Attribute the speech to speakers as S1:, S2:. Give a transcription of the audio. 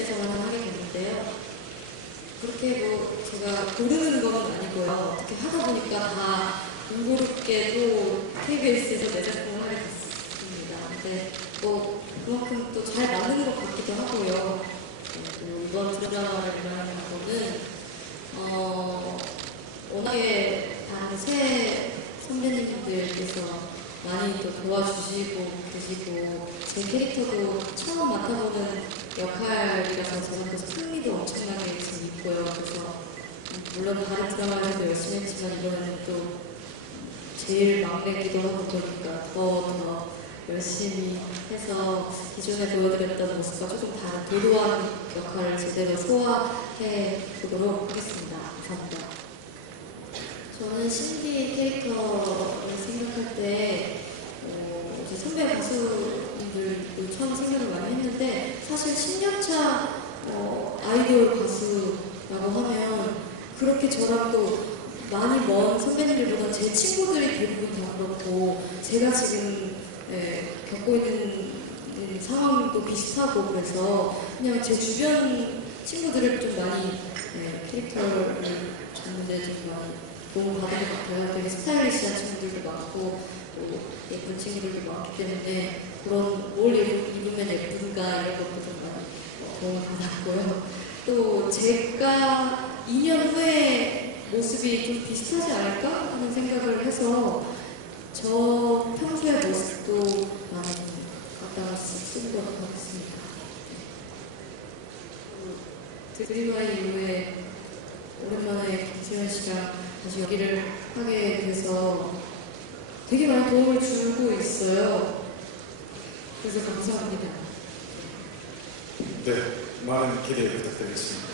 S1: 팟캐스트 하게 됐는데요. 그렇게 뭐 제가 고르는 건 아니고요. 어떻게 하다 보니까 다 공고롭게도 KBS에서 내 작품을 하게 됐습니다. 근데 뭐 그만큼 또 잘 맞는 것 같기도 하고요. 네, 뭐 이번 드라마라는 거는 어, 워낙에 다새 선배님들께서 많이 또 도와주시고 계시고 제 캐릭터도 처음 맡아보는 역할이라서 저는 또 흥미도 엄청나게 지금 있고요. 그래서 물론 다른 드라마에서도 열심히 했지만 이번에는 또 제일 막내기도 하고 그러니까 더더 열심히 해서 기존에 보여드렸던 모습과 조금 다른 도도한 역할을 제대로 소화해 보도록 하겠습니다. 감사합니다. 저는 신디 캐릭터를 생각할 때 어, 이제 선배 처음 생각을 많이 했는데 사실 10년차 어, 아이돌 가수라고 하면 그렇게 저랑 또 많이 먼 선배님들보다 제 친구들이 대부분 다 그렇고 제가 지금 예, 겪고 있는 음, 상황도 비슷하고 그래서 그냥 제 주변 친구들을 좀 많이 예, 캐릭터를 잡는데 좀 많이 도움을 받은 것 같아요. 되게 스타일리시한 친구들도 많고 또 예쁜 친구들도 많기 때문에 그런 뭘 입- 입으면 예쁜가 이런 것도 좀 많이 어, 도움을 받았고요. 또 제가 2년 후에 모습이 좀 비슷하지 않을까 하는 생각을 해서 저 평소의 모습도 많이 갖다가 쓰도록 하겠습니다. 그 드림아이 이후에 오랜만에 김세현 씨랑 다시 연기를 하게 돼서 되게 많은 도움을 주고 있어요. 그래서 감사합니다.
S2: 네, 많은 기대 부탁드리겠습니다.